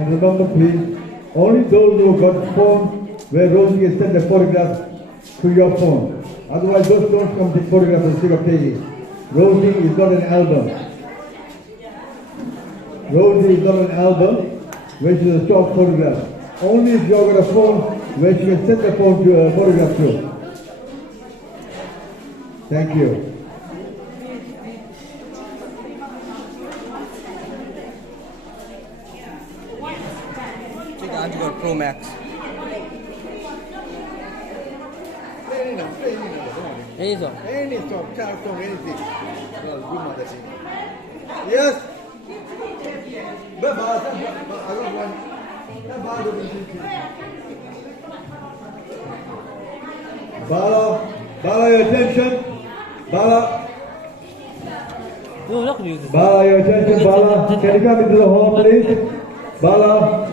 And remember please, only those who got a phone where Rosie can send the photograph to your phone. Otherwise, those don't come take photographs and stick up pages. Rosie is not an album. Rosie is not an album where she's a stock photograph. Only if you've got a phone where she can send the phone to a photograph to. Thank you. Take Android Pro Max. Any song, child song, anything. Well, good mother thing. Yes. I don't want. Bala, your attention. Bala, your attention, Bala. Can you come into the hall, please? Bala.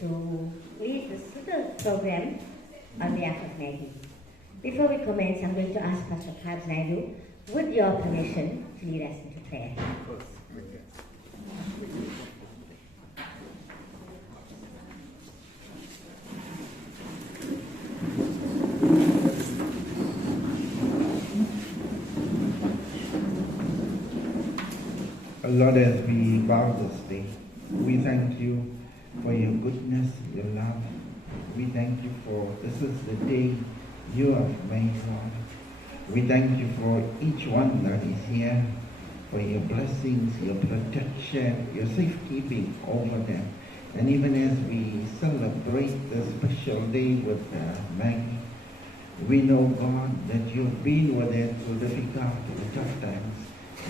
To lead this little program on behalf of Maggie. Before we commence, I'm going to ask Pastor Kabs Naidu, with your permission, to lead us into prayer. Of course. Lord, as we bow this day, we thank you for your goodness, your love. We thank you for this is the day you have made, Lord. We thank you for each one that is here, for your blessings, your protection, your safekeeping over them. And even as we celebrate this special day with Maggie, we know, God, that you've been with her through difficult, tough times.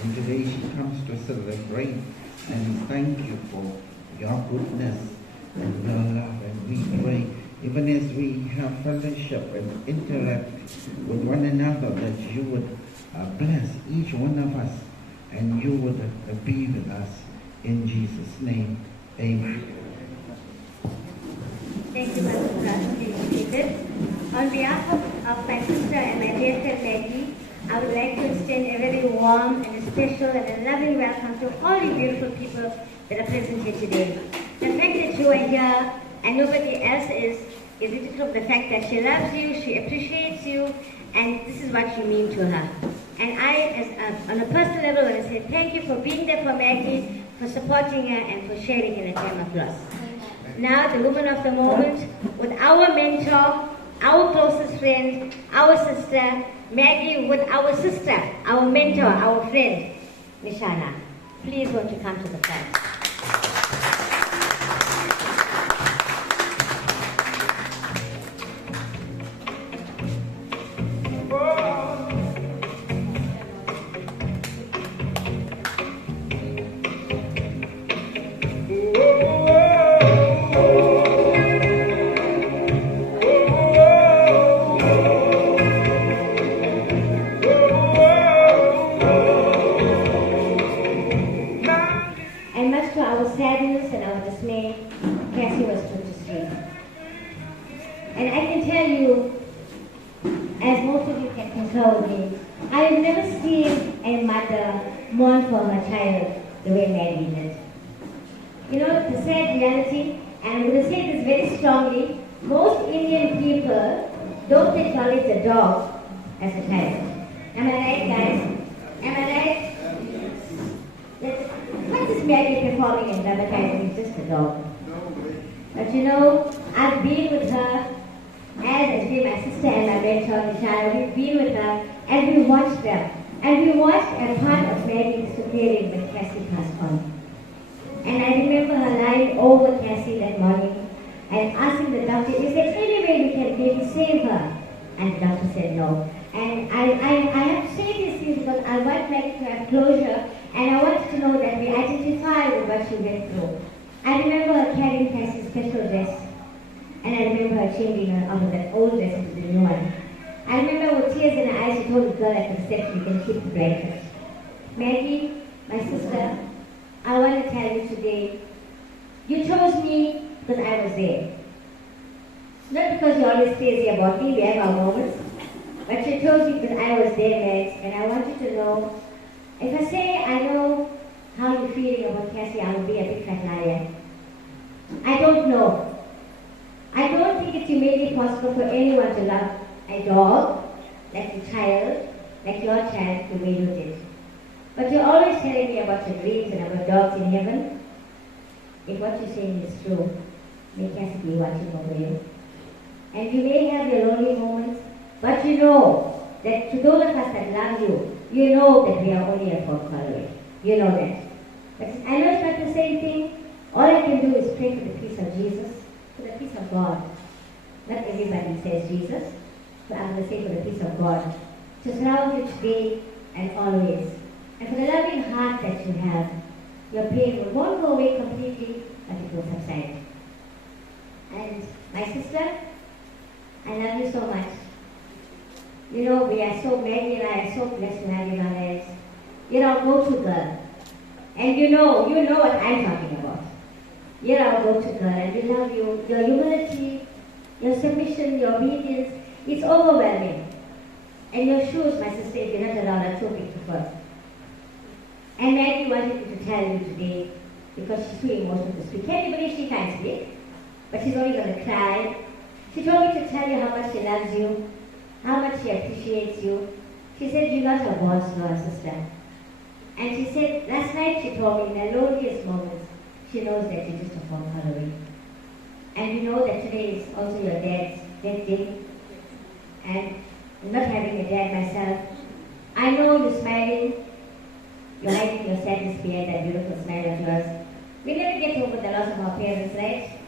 And today she comes to celebrate and thank you for your goodness and your love. And we pray, even as we have fellowship and interact with one another, that you would bless each one of us and you would be with us. In Jesus' name, amen. Thank you, Pastor. On behalf of my sister and my dear friend Maggie, I would like to extend a very warm and a special and a loving welcome to all you beautiful people that are present here today. The fact that you are here and nobody else is indicative of the fact that she loves you, she appreciates you, and this is what you mean to her. And I, on a personal level, want to say thank you for being there for Maggie, for supporting her, and for sharing in a time of loss. Now, the woman of the moment, with our mentor, our closest friend, our sister, Maggie, with our sister, our mentor, our friend, Nishana. Please won't you come to the front. Sadness and our dismay, Cassie was put to sleep. And I can tell you, as most of you can concur with me, I have never seen a mother mourn for her child the way Maggie did. You know, the sad reality, and I'm going to say this very strongly, most Indian people don't acknowledge the dog as a child. Am I right, guys? Am I right? What is Maggie performing in Babakai's? It's just a dog. But you know, I've been with her, as has been my sister and my mentor, Nishana. We've been with her, and we watched them. And we watched a part of Maggie disappearing when Cassie passed on. And I remember her lying over Cassie that morning and asking the doctor, is there any way we can maybe save her? And the doctor said no. And I have to say these things because I want Maggie to have closure, and I want to know that we identify with what she went through. I remember her carrying Cassie's special dress, and I remember her changing her out of that old dress into the new one. I remember with tears in her eyes, she told the girl at the reception, you can keep the blanket. Maggie, my sister, I want to tell you today, you chose me because I was there. Not because you always crazy about me, we have our moments, but you chose me because I was there, Max, and I want you to know, if I say I know how you're feeling about Cassie, I will be a big fat liar. I don't know. I don't think it's humanly possible for anyone to love a dog, like a child, like your child, the way you did. But you're always telling me about your dreams and about dogs in heaven. If what you're saying is true, may Cassie be watching over you. And you may have your lonely moments, but you know that to those of us that love you, you know that we are only a phone call away. You know that. But I know it's not the same thing. All I can do is pray for the peace of Jesus, for the peace of God. Not everybody says Jesus, but I'm going to say for the peace of God. To surround you today and always. And for the loving heart that you have, your pain won't go away completely, but it will subside. And my sister, I love you so much. You know, we are so, Maggie and I are so blessed to have you in our lives. You're our go-to girl. And you know what I'm talking about. You're our go-to girl, and we love you. Your humility, your submission, your obedience, it's overwhelming. And your shoes, my sister, if you're not allowed, are too big to fall. And Maggie wanted me to tell you today, because she's too emotional to speak. Can you believe she can't speak? But she's only going to cry. She told me to tell you how much she loves you, how much she appreciates you. She said you're not her boss, nor her sister. And she said, last night she told me in the loneliest moments, she knows that you're just a phone call away. And you know that today is also your dad's death day. And not having a dad myself, I know you're smiling, you're hiding your sadness behind that beautiful smile of yours. We never get over the loss of our parents, right?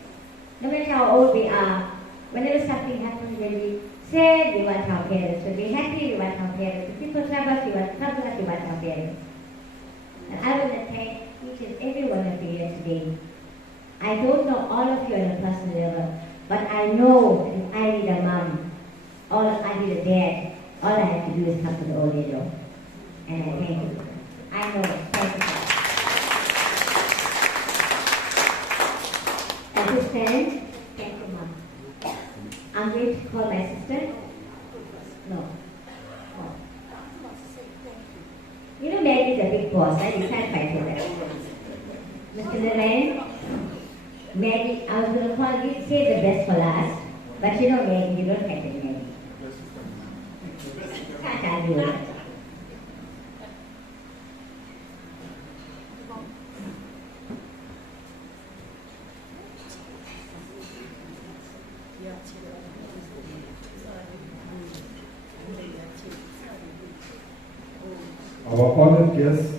No matter how old we are, whenever something happens really sad, we want our parents. When we're happy, we want our parents. When people trouble us, we want our parents. And I want to thank each and every one of you here today. I don't know all of you on a personal level, but I know that if I need a mom, I need a dad, all I have to do is come to the old age home. And I thank you. I know it. Thank you. At this time, thank you, Mom. I'm going to call my sister. No. Oh. You know, Maggie's a big boss, right? You can't fight with her. Mr. Narayan, Maggie, I was going to call you, save the best for last, but you know, Maggie, you don't fight with Maggie. Can't argue with her. Our honored guests,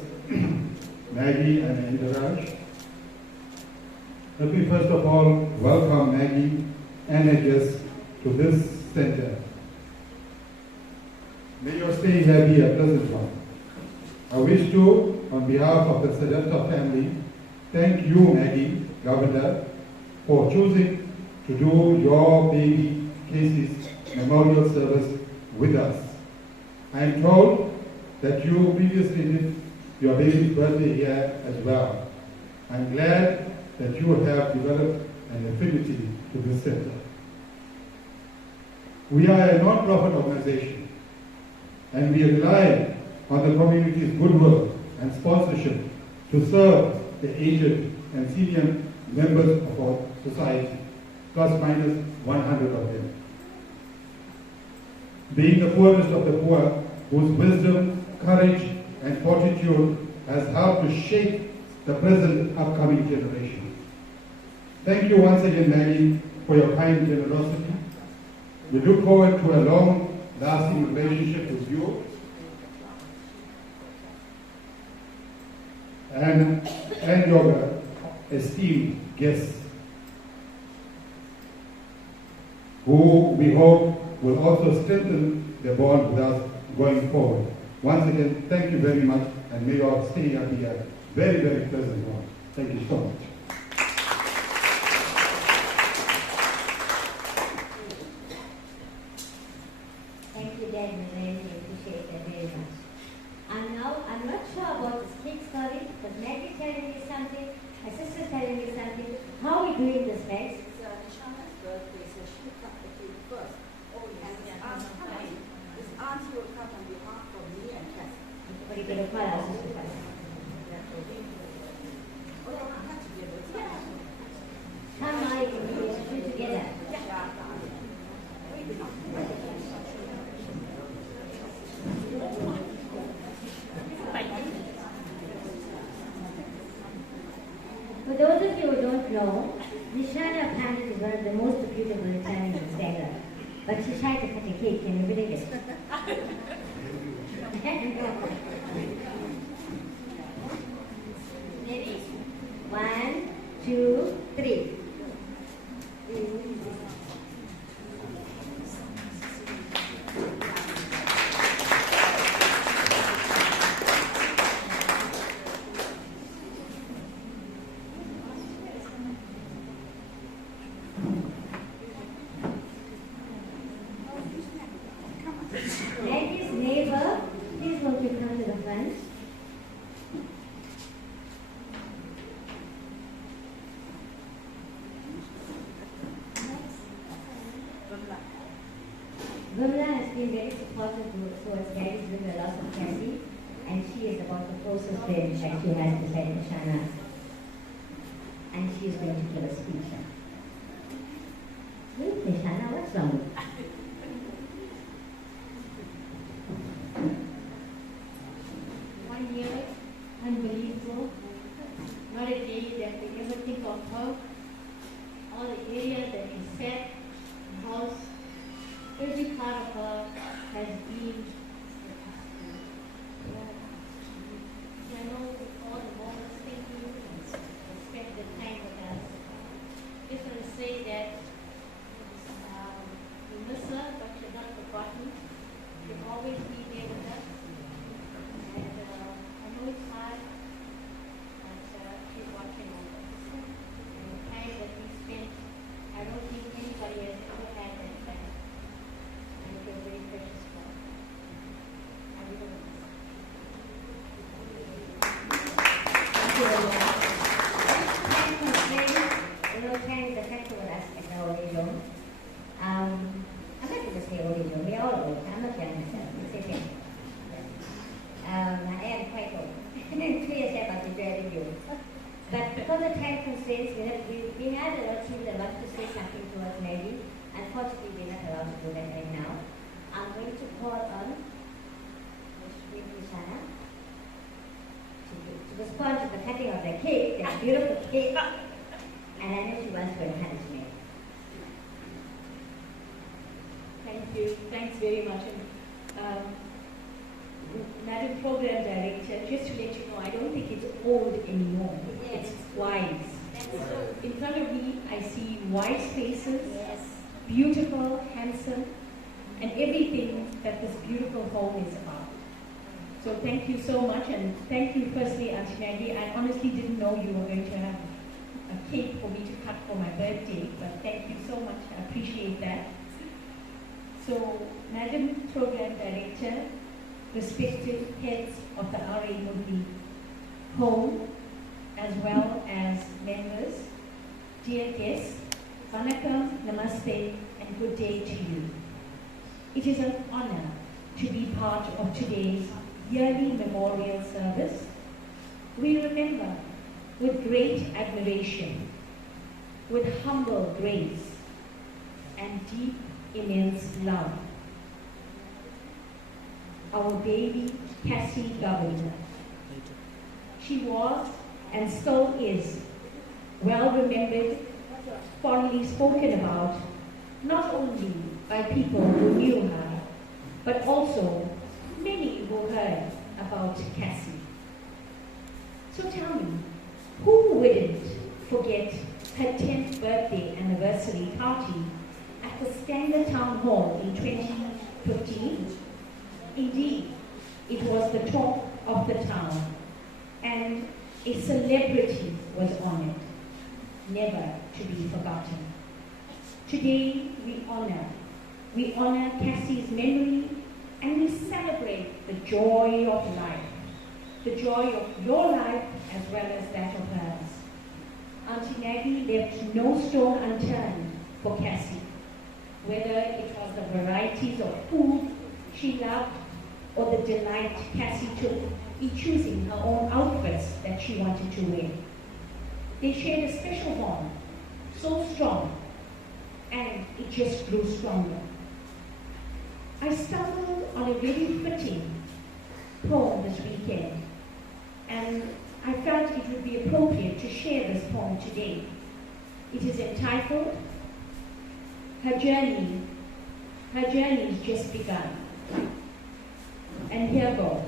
Maggie and Indraj. Let me first of all welcome Maggie and her guests to this center. May your stay here be a pleasant one. I wish to, on behalf of the Sedenta family, thank you, Maggie, Governor, for choosing to do your baby Cassie's memorial service with us. I am told that you previously did your baby's birthday here as well. I'm glad that you have developed an affinity to this center. We are a non-profit organization, and we rely on the community's goodwill and sponsorship to serve the aged and senior members of our society, plus minus 100 of them. Being the poorest of the poor, whose wisdom, courage, and fortitude has helped to shape the present upcoming generation. Thank you once again, Maggie, for your kind generosity. We look forward to a long-lasting relationship with you and your esteemed guests, who we hope will also strengthen the bond with us going forward. Once again, thank you very much, and may your stay here be a very, very pleasant one. Thank you so much. Thank you, Dad. I really appreciate that very much. I'm not sure about we will return in December. But she tried to cut a cake, can you believe it? Ready? 1, 2, 3. Maggie's neighbor, please won't you come to the front? Vimla has been very supportive towards Maggie's with the loss of Cassie, and she is about the closest friend that she has beside Shana. And she is going to give a speech. Wait, Shana, what's wrong? Unbelievable. Not a day that we ever think of her. All the areas that we set, the house, every part of her has been. I know all the moments, thank you, and spend the time with us. Just want to say that we miss her, but she's not forgotten. She'll always be there with us. And I know it's hard, but she's watching over us. And the time that we spent, I don't think anybody has ever had that time. And it was very precious for us. I really miss her. Thank you very much. Time constraints, time is a factor with us at the old age home. I'm not going to say old age home, we are all old. I'm not young myself, it's okay. I am quite old. 2 years about to join you. But because of time constraints, we had a lot of teams that wanted to say something towards Maggie. Unfortunately, we're not allowed to do that right now. I'm going to call on Ms. Shana to respond to the cutting of the cake, that beautiful cake. And I know she wants to encourage me. Thank you. Thanks very much. Madam Program Director, just to let you know, I don't think it's old anymore. Yes. It's wise. That's In front of me, I see wise faces, Yes. beautiful, handsome, and everything that this beautiful home is about. So thank you so much, and thank you firstly, Auntie Maggie. I honestly didn't know you were going to have a cake for me to cut for my birthday, but thank you so much. I appreciate that. So, Madam Program Director, respective heads of the RA Murli home, as well as members, dear guests, Vanakkam, Namaste, and good day to you. It is an honor to be part of today's yearly memorial service. We remember with great admiration, with humble grace, and deep, immense love, our baby Cassie Governor. She was and still is well remembered, fondly spoken about, not only by people who knew her, but also many who heard about Cassie. So tell me, who wouldn't forget her 10th birthday anniversary party at the Standard Town Hall in 2015? Indeed, it was the talk of the town, and a celebrity was on it, never to be forgotten. Today, we honor Cassie's memory, and we celebrate the joy of life, the joy of your life as well as that of hers. Auntie Maggie left no stone unturned for Cassie, whether it was the varieties of food she loved or the delight Cassie took in choosing her own outfits that she wanted to wear. They shared a special bond, so strong, and it just grew stronger. I stumbled on a very fitting poem this weekend, and I felt it would be appropriate to share this poem today. It is entitled, Her journey's just begun. And here goes.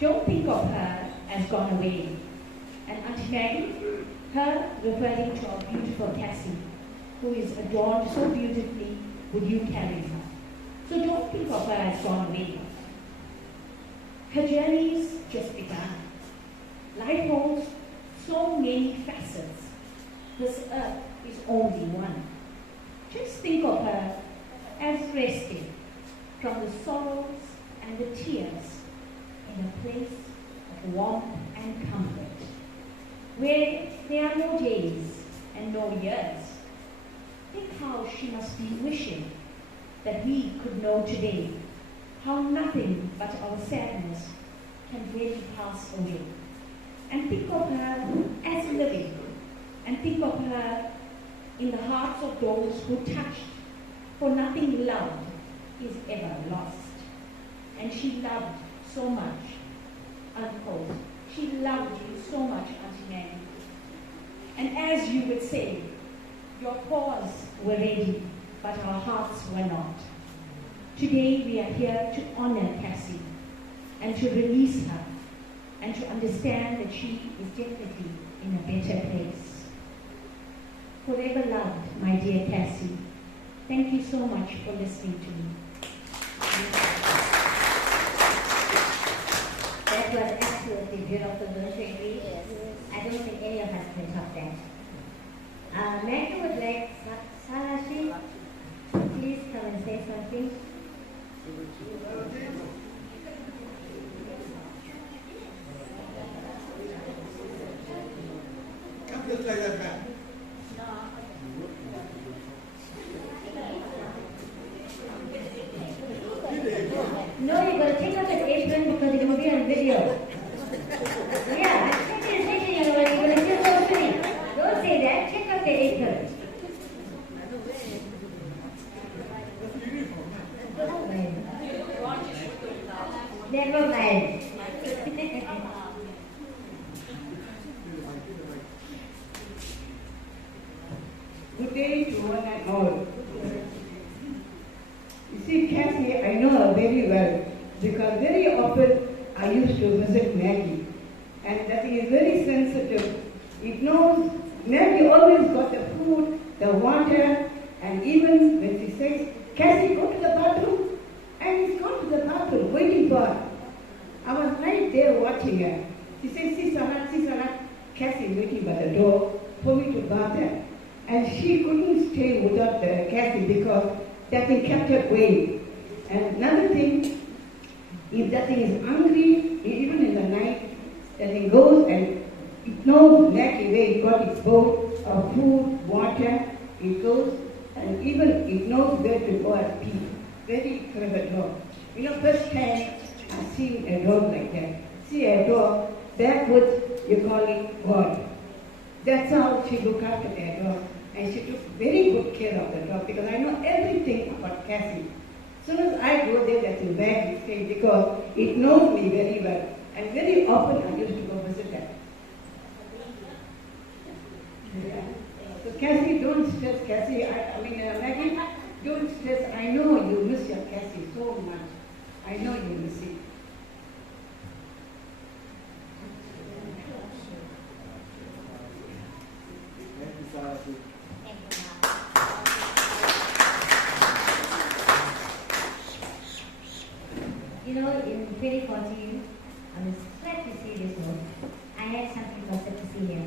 Don't think of her as gone away. And Auntie Maggie, her referring to our beautiful Cassie, who is adorned so beautifully with you carrying her. So don't think of her as gone away. Her journey's just begun. Life holds so many facets. This earth is only one. Just think of her as resting from the sorrows and the tears in a place of warmth and comfort, where there are no days and no years. Think how she must be wishing that we could know today how nothing but our sadness can really pass away. And think of her as living, and think of her in the hearts of those who touched, for nothing loved is ever lost. And she loved so much, unquote. She loved you so much, Auntie Maggie. And as you would say, your paws were ready, but our hearts were not. Today we are here to honor Cassie and to release her and to understand that she is definitely in a better place. Forever loved, my dear Cassie. Thank you so much for listening to me. That was absolutely beautiful, don't you agree? Yes. I don't think any of us can top that. Maggie would like Salashi, please come and say something. Come just like that, man. No, you're going to take off that apron because you're going to be on video. Yeah, I'm thinking, you're going to feel so free. Don't say that. Take off the apron. Never mind. Good day to one and all. You see, Cassie, I know her very well because very often I used to visit Maggie, and that is very sensitive. It knows Maggie always got the food, the water, and even when she says, Cassie, go to the bathroom, and he's gone to the bathroom waiting for her. I was right there watching her. She says, see Sarat, Cassie waiting by the door for me to bath her. And she couldn't stay without Cassie because that thing kept her going. And another thing, if that thing is hungry, even in the night, that thing goes and it knows exactly where it got its bowl of food, water, it goes, and even it knows where to go and pee. Very clever dog. You know, first time I've seen a dog like that. See a dog, backwards, you call it God. That's how she looked after their dog. And she took very good care of the dog because I know everything about Cassie. As soon as I go there, that's in bad state because it knows me very well. And very often I used to go visit her. Yeah. So Cassie, don't stress, Cassie. Maggie, don't stress. I know you miss your Cassie so much. I know you miss it. Thank you, Sarah. You know, in 2014, on a slightly serious note, I had something called septicemia.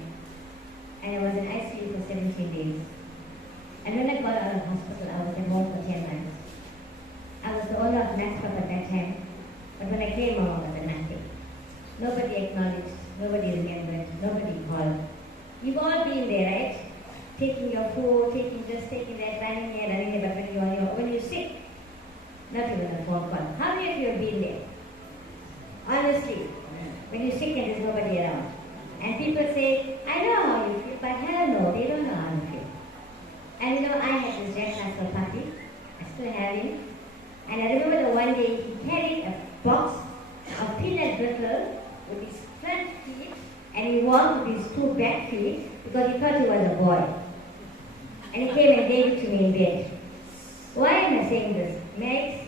And I was in ICU for 17 days. And when I got out of hospital, I was in home for 10 months. I was the owner of Maxwell at that time, but when I came home, I was nothing. Nobody acknowledged, nobody remembered, nobody called. You've all been there, right? Taking your food, taking that, running here, but when you're sick, not even a phone call. How many of you have been there? Honestly, when you're sick and there's nobody around. And people say, I know how you feel, but hell no, they don't know how you feel. And you know, I had this Jack Russell puppy, I still have him. And I remember the one day he carried a box of peanut brittle with his front feet, and he walked with his two back feet because he thought he was a boy. And he came and gave it to me. forget. Why am I saying this? Next,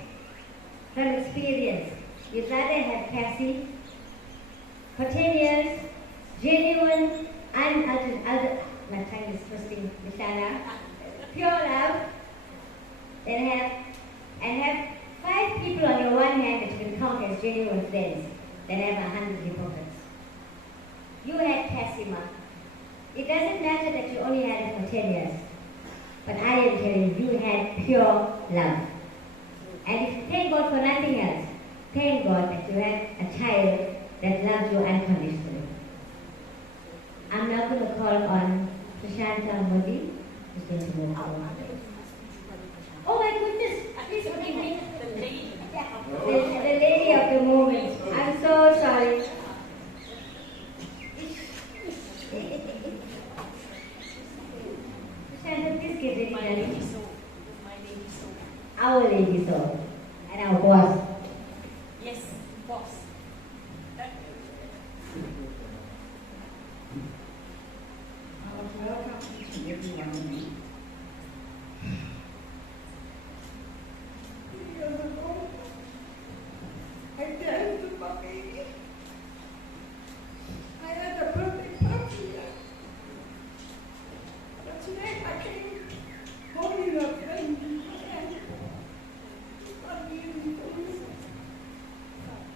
from experience, you'd rather have Cassie for 10 years, genuine, my tongue is twisting, Mishana, pure love, and have 5 people on your one hand that you can count as genuine friends, than have 100 hypocrites. You had Cassie, Ma. It doesn't matter that you only had it for 10 years, but I am telling you, you had pure love. And if you thank God for nothing else, thank God that you had a child that loves you unconditionally. I'm now going to call on Prashanta Modi, who's going to move forward. Oh my goodness, please forgive me. The lady of the moment. I'm so sorry. Prashanta, please get ready. My lady soul. My lady soul. Our lady soul. And our boss. Yes, boss. Welcome each and every one of you. 3 years ago, I danced with my baby. I had a birthday party. But today I came holding a friend in my hand. Not really for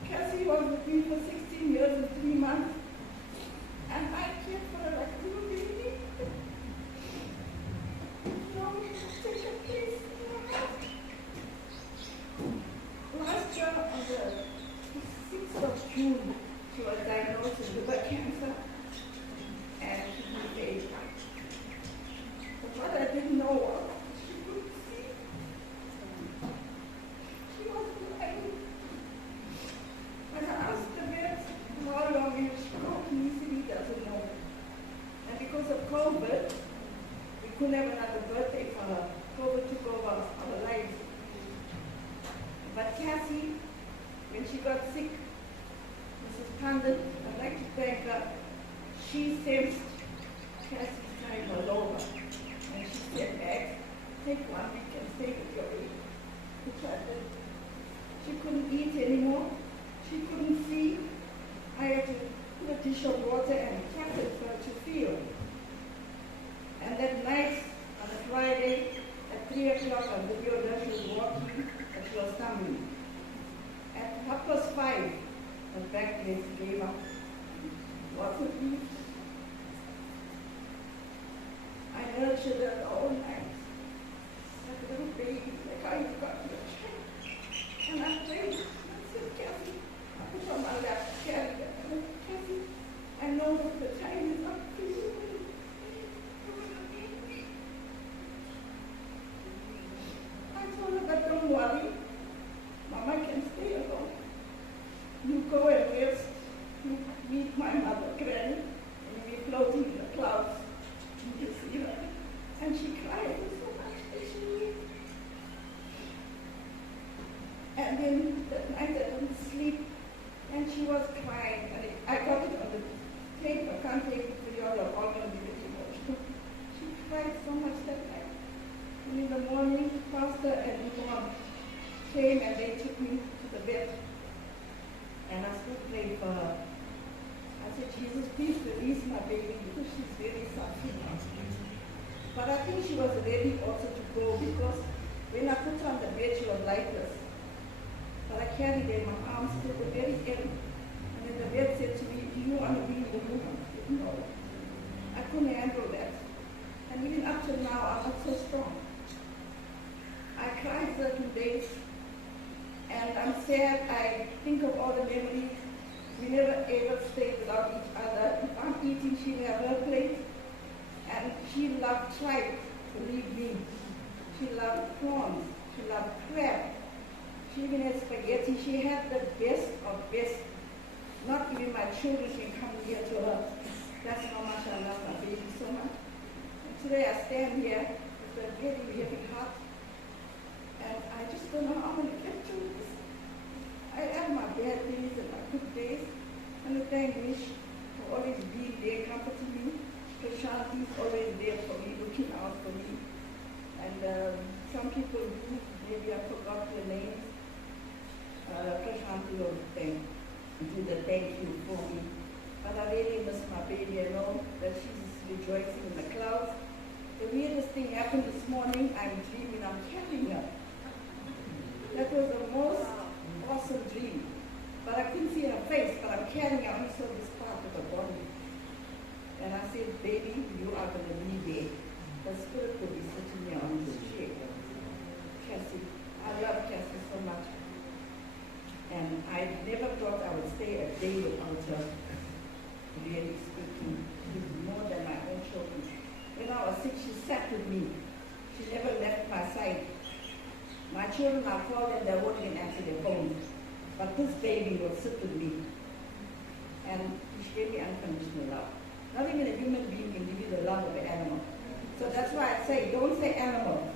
Cassie was with me for 16 years and 3 months. And I cared for her like a little baby. Take a place in my heart. Last year on the 6th of June, she was diagnosed with liver cancer and she died. But what I didn't know was she couldn't see. She was blind. When I asked the vet how long it would go, he said he doesn't know. And because of COVID, we couldn't have another birthday for her. COVID took over our lives. But Cassie, when she got sick, Mrs. Pandit, I'd like to thank her. She sensed Cassie's time was over. And she said, Max, take 1 week and stay with your baby. Which I did. She couldn't eat anymore. She couldn't see. I had to put a dish of water and a tablet for her to feel. And that night, on a Friday, at 3 o'clock, on video that she was walking, and she was stumbling. At 5:30, her back legs gave up. Wasn't me. I nurtured her all night. Like a little baby, like how you got your child. And I prayed. I said, Cassie, I put on my lap, carried her. And I said, Cassie, I know that the time is up for you. I told her, but don't worry. Mama can stay alone. You go and rest. You meet my mother, Granny, and you'll be floating in the clouds. You can see her. And she cried so much that she knew. And then that night I didn't sleep, and she was crying. And I got it on the tape. I can't take it for you all. All going to be very emotional. She cried so much that night. And in the morning, Pastor and Mom came and they took me to the bed. And I still prayed for her. I said, Jesus, please release my baby because she's very suffering. But I think she was ready also to go because when I put her on the bed, she was lifeless. But I carried her in my arms till the very end. And then the vet said to me, do you want to be in the room? I said, no. I couldn't handle that. And even up to now, I'm not so strong. I cried certain days, and I'm sad. I think of all the memories. We never ever stayed without each other. If I'm eating, she would have her plate. And she loved tripe, believe me. She loved prawns. She loved crab. She even had spaghetti. She had the best of best. Not even my children can come near to her. That's how much I love my baby so much. And today I stand here with a very heavy heart. And I just don't know how I'm going to get through this. I have my bad days and my good days. And I thank Mish for always being there, comforting me. Shanti's always there for me, looking out for me. And some people do, maybe I forgot your names. Prashanti will do the thank you for me. But I really miss my baby. I know that she's rejoicing in the clouds. The weirdest thing happened this morning. I'm dreaming I'm carrying her. That was the most awesome dream. But I couldn't see her face, but I'm carrying her. I only saw this part of her body. And I said, baby, you are going to be there. The spirit will be sitting here on this chair. Cassie, I love Cassie so much. And I never thought I would stay a day without her. Really speaking, she's more than my own children. When I was sick, she sat with me. She never left my side. My children, I call them, they won't even answer their phones. But this baby will sit with me. And she gave me unconditional love. Not even a human being can give you the love of an animal. So that's why I say, don't say animal,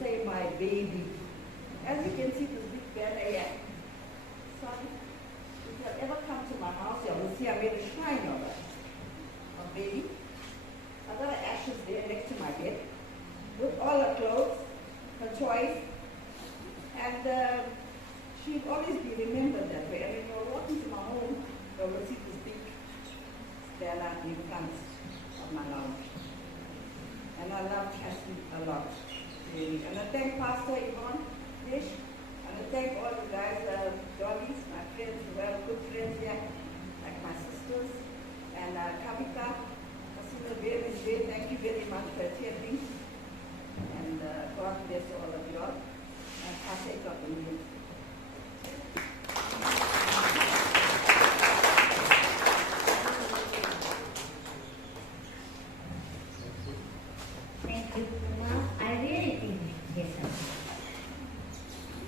say my baby. As you can see, this big banner here. Son, if you have ever come to my house, you will see I made a shrine of her. A baby. I got her ashes there next to my bed, with all her clothes, her toys, and she'd always be remembered that way. And when you're walking to my home, you will see this big banner in front of my lounge. And I love Cassie a lot, really. And I thank Pastor Yvonne Dish, and I thank all you guys, Dollies, my friends, well, good friends here, like my sisters, and Kavika, thank you very much for attending. And God bless all of you all. And I take up the meeting. Thank you, Mama. I really think we should hear something.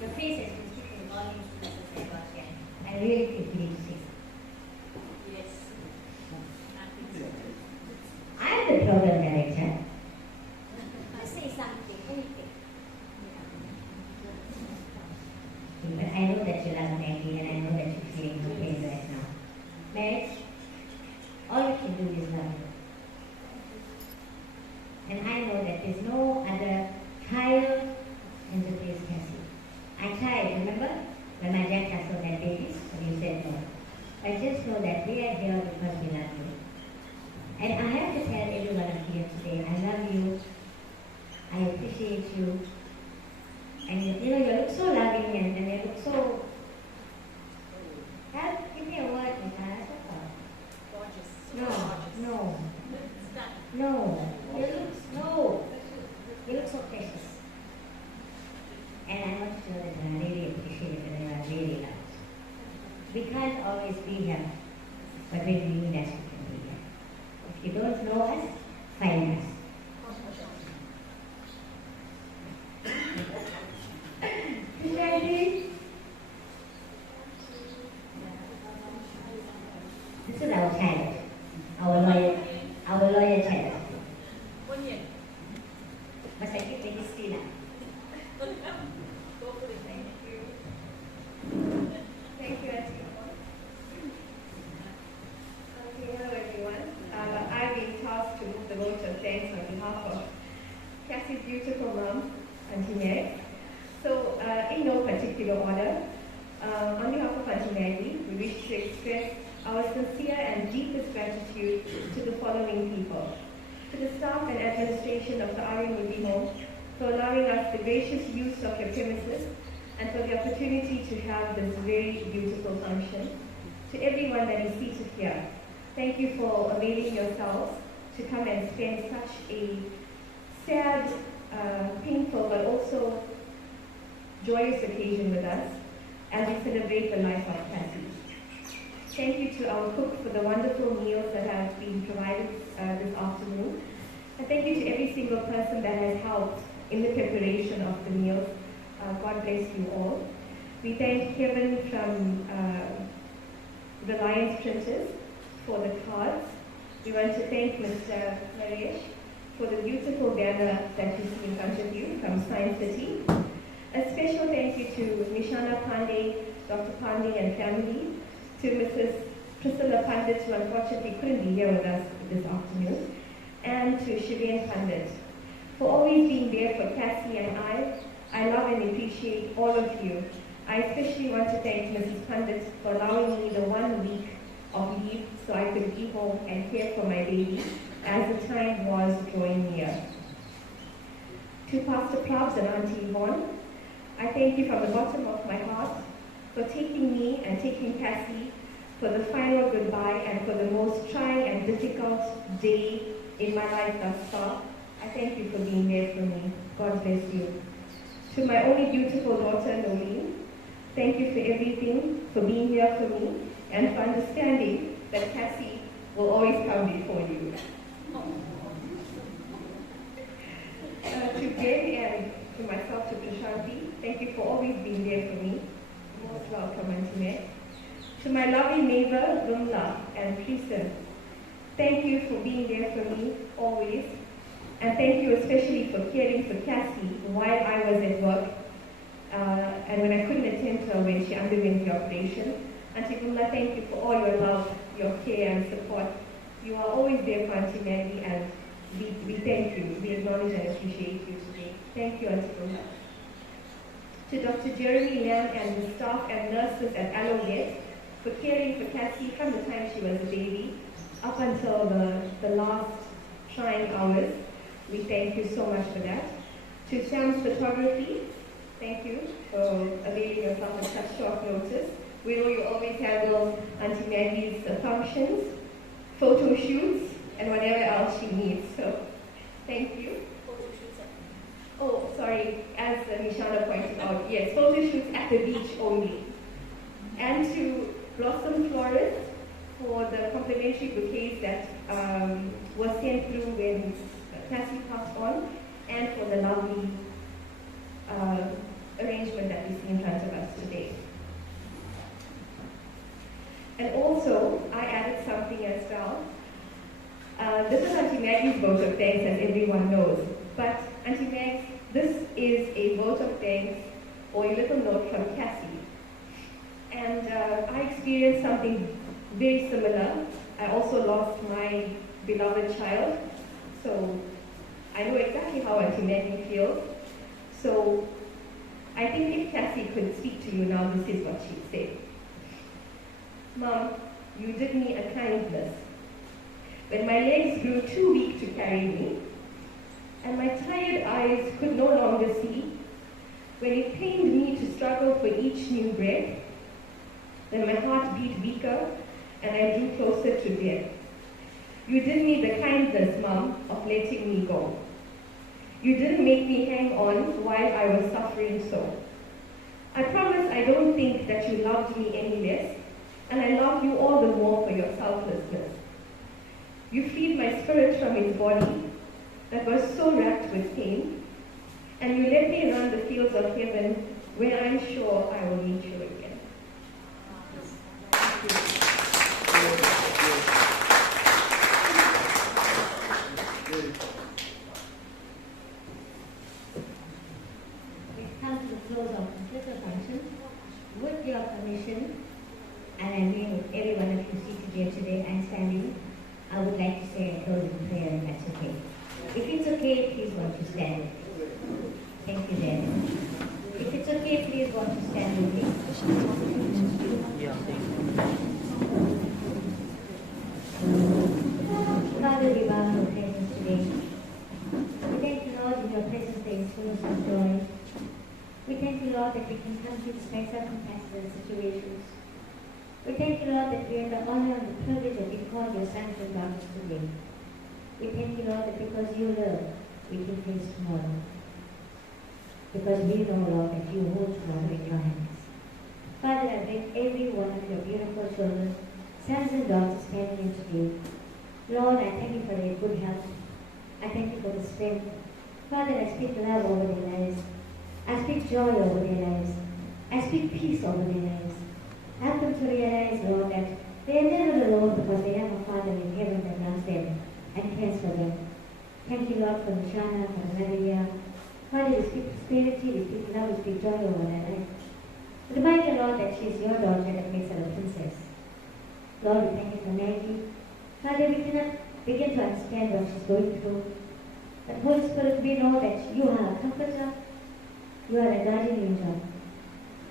Your face has been speaking volumes to us as I got here. I really think we need to say something. Yes. I am the program director. Say something, anything. But I know that you love Maggie and I know that you're feeling her pain right now. Marriage, all you can do is love her. And I know that there's no other higher in the place Cassie. I tried, remember? When my dad canceled had babies, and you said no. I just know that we are here because we love you. And I have to tell everyone here today, I love you, I appreciate you, and you look so loving and you look so... Give me a word, Mika. Gorgeous. No, Gorgeous. no, Stop. no. You look so precious. And I want you to know that I really appreciate it and I really love it. We can't always be here, but when we need us, we can be here. If you don't know us, find us. Ready? This is our child, our lawyer child. 1 year. Basta keep the history lang. Go for it. Thank you. Thank you, Auntie. Okay, hello everyone. I've been tasked to move the vote of thanks on behalf of Cassie's beautiful mom, Auntie Meg. So, in no particular order, on behalf of Auntie Maggie, we wish to express our sincere and deepest gratitude to the following people. To the staff and administration of the RMUB Home for allowing us the gracious use of your premises and for the opportunity to have this very beautiful function. To everyone that is seated here, thank you for availing yourselves to come and spend such a sad, painful, but also joyous occasion with us as we celebrate the life of Cassie. Thank you to our cook for the wonderful meals that have been provided this afternoon. And thank you to every single person that has helped in the preparation of the meals. God bless you all. We thank Kevin from Reliance Printers for the cards. We want to thank Mr. Naresh for the beautiful banner that you see in front of you from Science City. A special thank you to Nishana Pandey, Dr. Pandey and family, to Mrs. Priscilla Pandit, who unfortunately couldn't be here with us this afternoon, and to Shireen Pandit for always being there for Cassie and I appreciate all of you. I especially want to thank Mrs. Pandit for allowing me the 1 week of leave so I could be home and care for my baby as the time was drawing near. To Pastor Prabs and Auntie Yvonne, I thank you from the bottom of my heart for taking me and taking Cassie for the final goodbye and for the most trying and difficult day in my life thus far. I thank you for being there for me. God bless you. To my only beautiful daughter, Nolene, thank you for everything, for being here for me, and for understanding that Cassie will always come before you. To Ben and to myself, to Prashanti, thank you for always being there for me. Most welcome, Auntie Meg. To my lovely neighbor, Lumla and Prison, thank you for being there for me always. And thank you especially for caring for Cassie while I was at work and when I couldn't attend to her when she underwent the operation. Auntie Lumla, thank you for all your love, your care and support. You are always there for Auntie Maggie, and we thank you. We acknowledge and appreciate you today. Thank you, Auntie Lumla. To Dr. Jeremy Lam and the staff and nurses at Allowgate for caring for Cassie from the time she was a baby up until the last trying hours. We thank you so much for that. To Sam's Photography, thank you for availing yourself at such short notice. We know you always handle Auntie Maggie's functions, photo shoots, and whatever else she needs. So, thank you. Oh, sorry, as Nishana pointed out, yes, photo shoots at the beach only. And to Blossom Florist for the complimentary bouquets that was sent through when Cassie passed on, and for the lovely arrangement that we see in front of us today. And also, I added something as well. This is Auntie Maggie's vote of thanks, as everyone knows. But Auntie Mag, this is a vote of thanks or a little note from Cassie. And I experienced something very similar. I also lost my beloved child. So I know exactly how Auntie Maggie feels. So I think if Cassie could speak to you now, this is what she'd say. Mom, you did me a kindness. When my legs grew too weak to carry me, and my tired eyes could no longer see, when it pained me to struggle for each new breath, then my heart beat weaker and I drew closer to death. You did me the kindness, Mom, of letting me go. You didn't make me hang on while I was suffering so. I promise I don't think that you loved me any less, and I love you all the more for your selflessness. You freed my spirit from its body that was so racked with pain, and you let me run the fields of heaven where I'm sure I will meet you again. Thank you. We've come to the close of the little function. With your permission, and I mean with every one of you seated here today and standing, I would like to say a closing prayer, if that's okay. If it's okay, please won't you stand. Thank you, Dan. If it's okay, please won't you stand with me. Father, we bow in your presence today. We thank you, Lord, in your presence there is fullness of joy. We thank you, Lord, that we can come to you despite circumstances and situations. We thank you, Lord, that we have the honor and the privilege of being called your sons and daughters today. We thank you, Lord, that because you love, we can face tomorrow. Because we know, Lord, that you hold tomorrow in your hands. Father, I bring every one of your beautiful children, sons and daughters standing in today. Lord, I thank you for their good health. I thank you for the strength. Father, I speak love over their lives. I speak joy over their lives. I speak peace over their lives. Help them to realize, Lord, that they are never alone because they have a Father in heaven that loves them and cares for them. Thank you, Lord, for Nishana, for Maria. Father, we speak prosperity, we speak love, we speak joy over their life. Remind her, Lord, that she is your daughter that makes her a princess. Lord, we thank you for Maggie. Father, we cannot begin to understand what she's going through. But Holy Spirit, we know that you are a comforter. You are a guardian angel.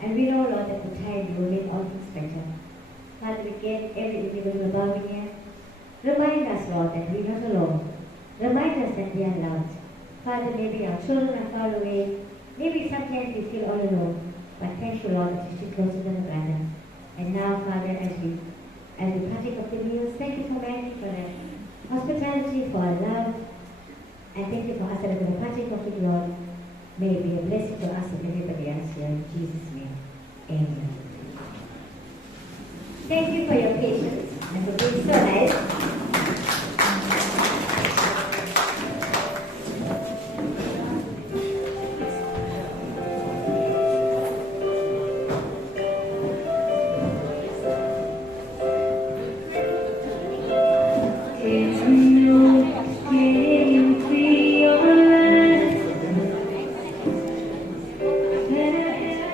And we know, Lord, that with time you will make all things better. Father, again, every individual bowing here, remind us, Lord, that we are not alone. Remind us that we are loved. Father, maybe our children are far away. Maybe sometimes we feel all alone. But thank you, Lord, that you stick closer than a brother. And now, Father, as we partake of the meals, thank you for Maggie, for the hospitality, for our love. And thank you for us that are going to partake of it, Lord. May it be a blessing to us and everybody else here. In Jesus' name, amen. Thank you for your patience and for being so nice.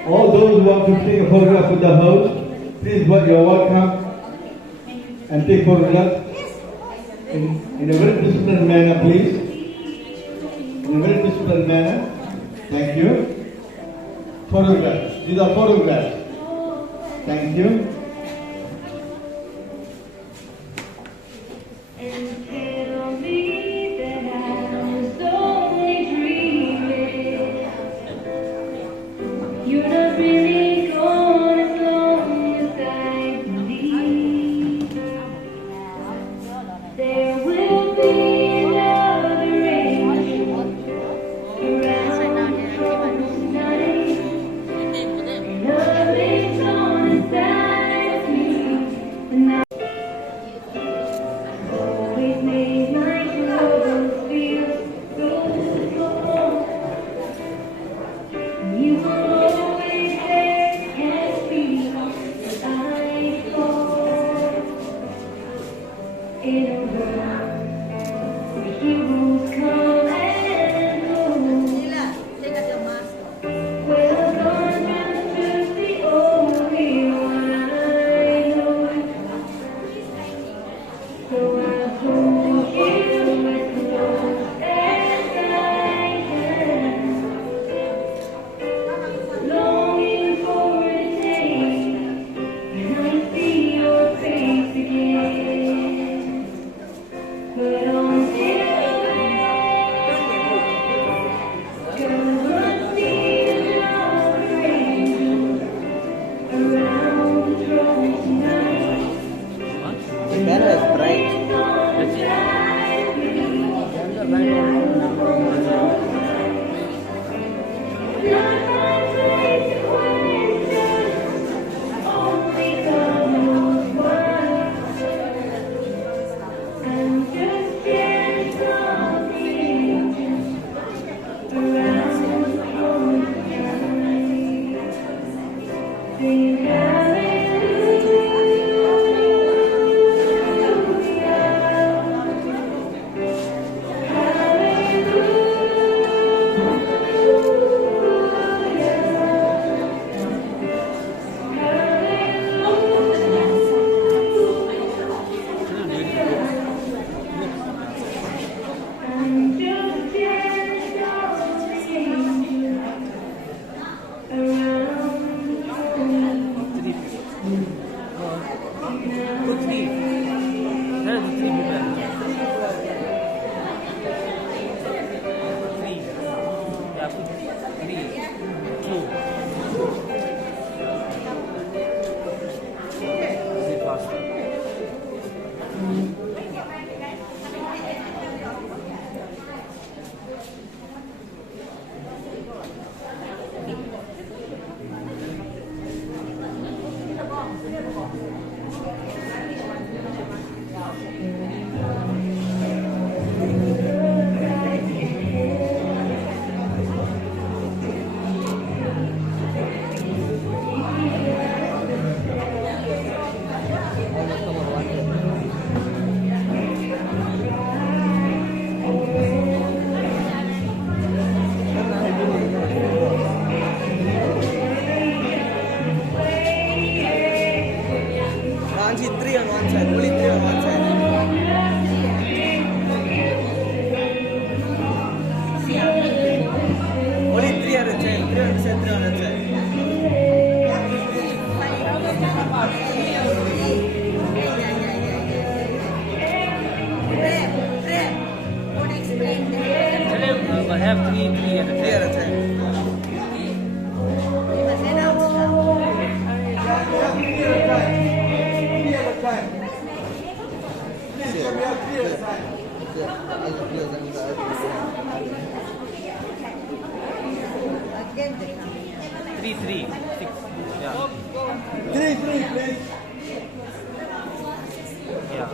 All those who want to take a photograph with the host, please, you're welcome, and take photographs in a very disciplined manner, please. In a very disciplined manner. Thank you. Photographs. These are photographs. Thank you. But have three at a time. Three, six. Yeah. Three, please. Yeah.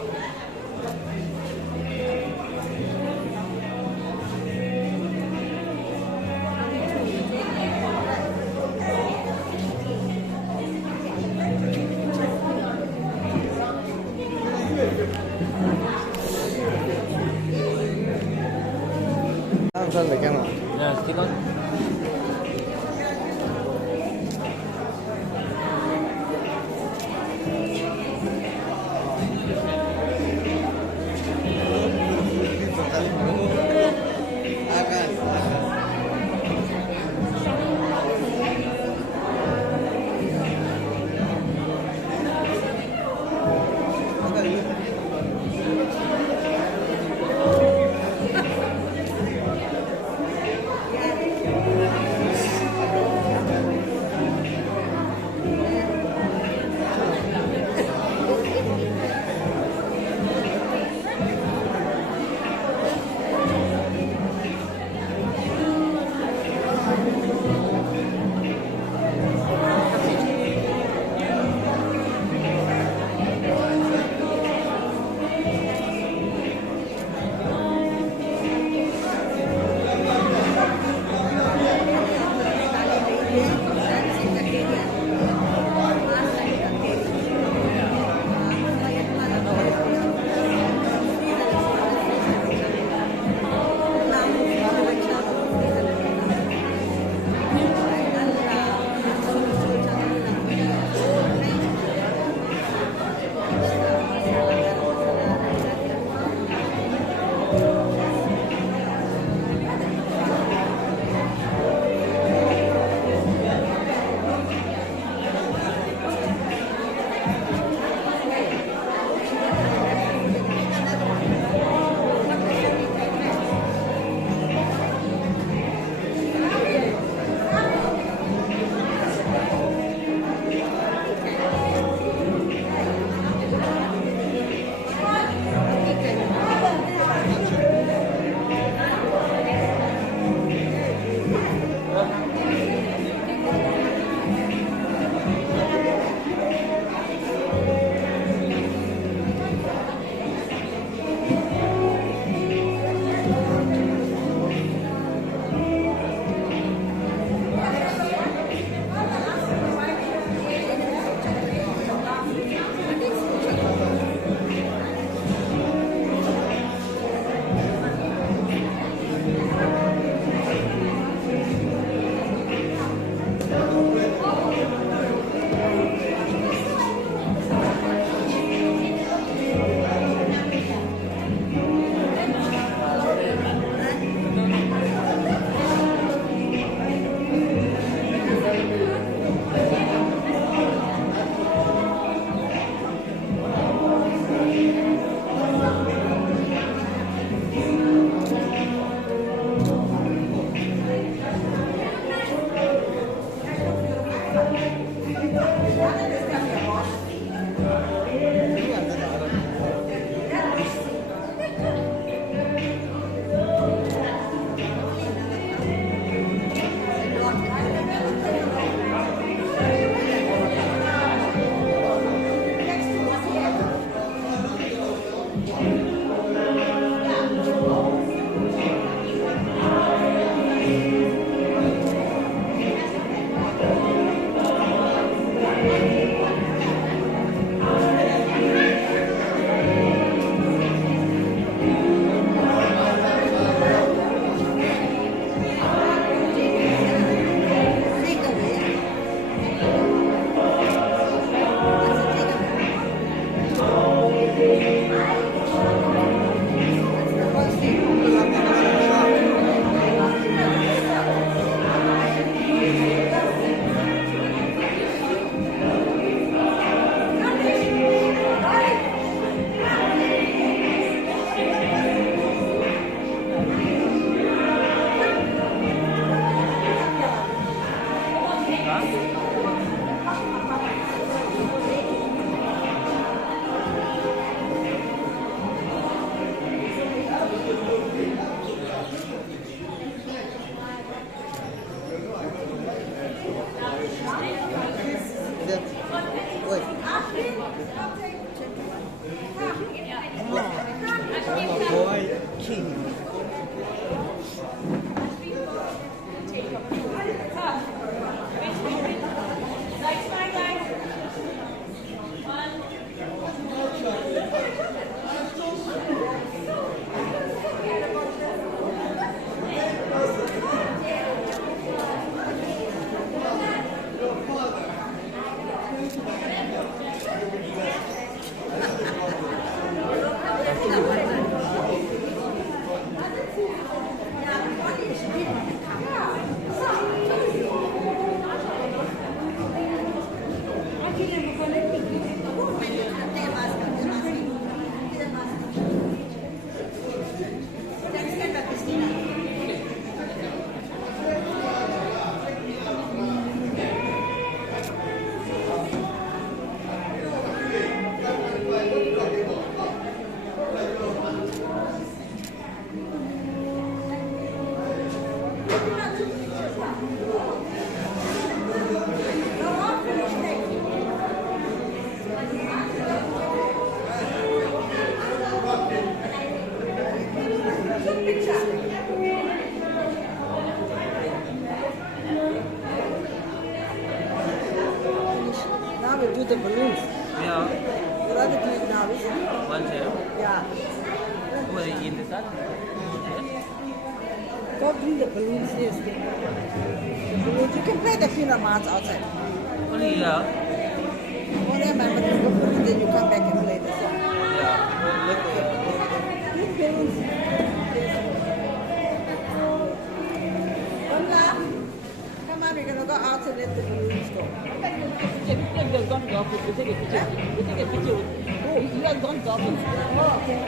Answer the camera. Yeah, still on. will do the balloons. Yeah. You'd rather do it now, isn't it? One chair. Yeah. What is in the sun? Go bring the balloons here. The balloons. You can play the peanut march outside. Only yeah. Oh, never mind, but you go put it, then you come back and play the song. Yeah. Big balloons. Don't laugh. Come on, we're going to go out and let the balloons go. We're going to golf. We take a picture. We take a picture. Oh, you guys gone golfing. Oh, okay.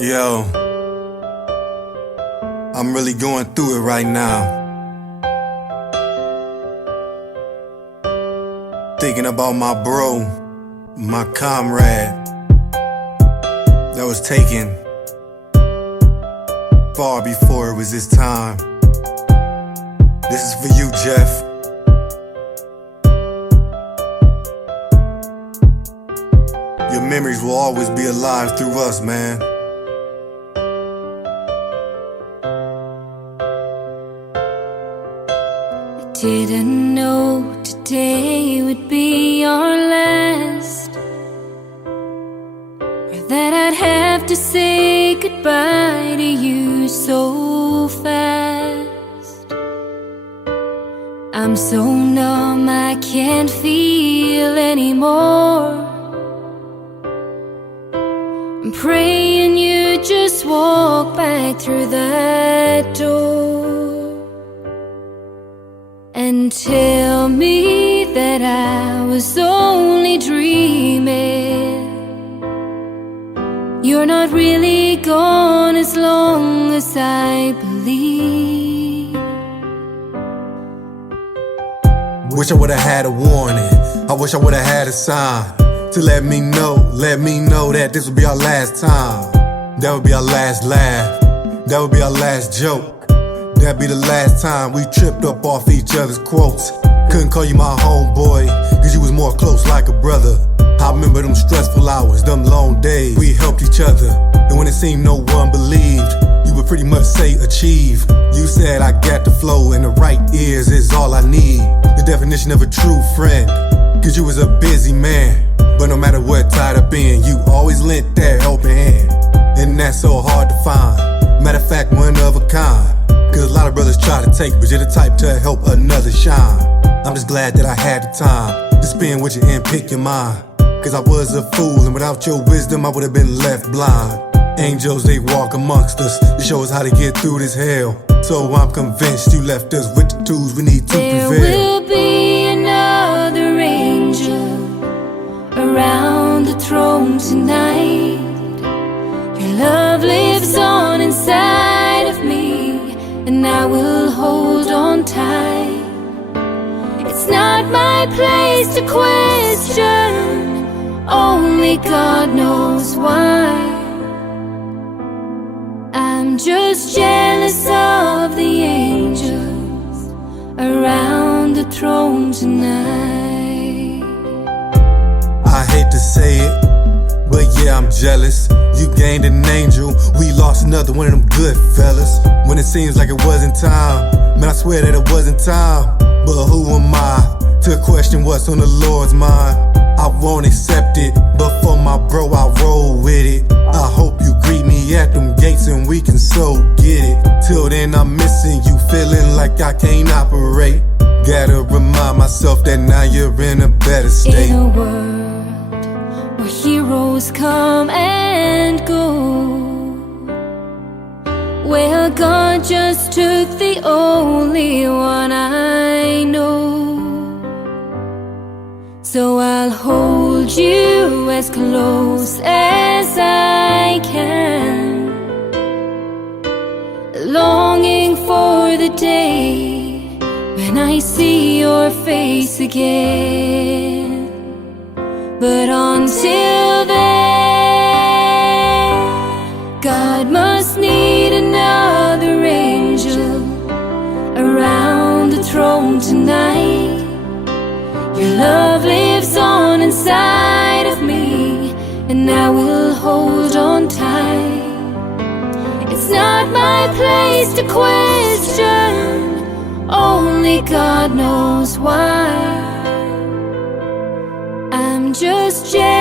Yo, I'm really going through it right now. Thinking about my bro, my comrade, that was taken far before it was his time. This is for you, Jeff. Your memories will always be alive through us, man. Didn't know today would be our last, or that I'd have to say goodbye to you so fast. I'm so numb I can't feel anymore. I'm praying you just walk back through that door and tell me that I was only dreaming. You're not really gone as long as I believe. Wish I would've had a warning. I wish I would've had a sign to let me know that this would be our last time. That would be our last laugh. That would be our last joke. That'd be the last time we tripped up off each other's quotes. Couldn't call you my homeboy, cause you was more close like a brother. I remember them stressful hours, them long days. We helped each other, and when it seemed no one believed, you would pretty much say achieve. You said I got the flow, and the right ears is all I need. The definition of a true friend, cause you was a busy man. But no matter what tied up in, you always lent that helping hand. And that's so hard to find. Matter of fact, one of a kind. Cause a lot of brothers try to take, but you're the type to help another shine. I'm just glad that I had the time to spend with you and pick your mind. Cause I was a fool, and without your wisdom I would've been left blind. Angels, they walk amongst us to show us how to get through this hell. So I'm convinced you left us with the tools we need to prevail. There will be another angel around the throne tonight. Your love lives on inside of me, and I will hold on tight. It's not my place to question, only God knows why. I'm just jealous of the angels around the throne tonight. I hate to say it, but yeah, I'm jealous. You gained an angel, we lost another one of them good fellas. When it seems like it wasn't time, man, I swear that it wasn't time. But who am I to question what's on the Lord's mind? I won't accept it, but for my bro, I roll with it. I hope you greet me at them gates and we can so get it. Till then, I'm missing you, feeling like I can't operate. Gotta remind myself that now you're in a better state. In a world where heroes come and go, well, God just took the only one I know. So I'll hold you as close as I can, longing for the day when I see your face again. But until then, God must need another angel around the throne tonight. Your love lives on inside of me, and I will hold on tight. It's not my place to question, only God knows why. I'm just jealous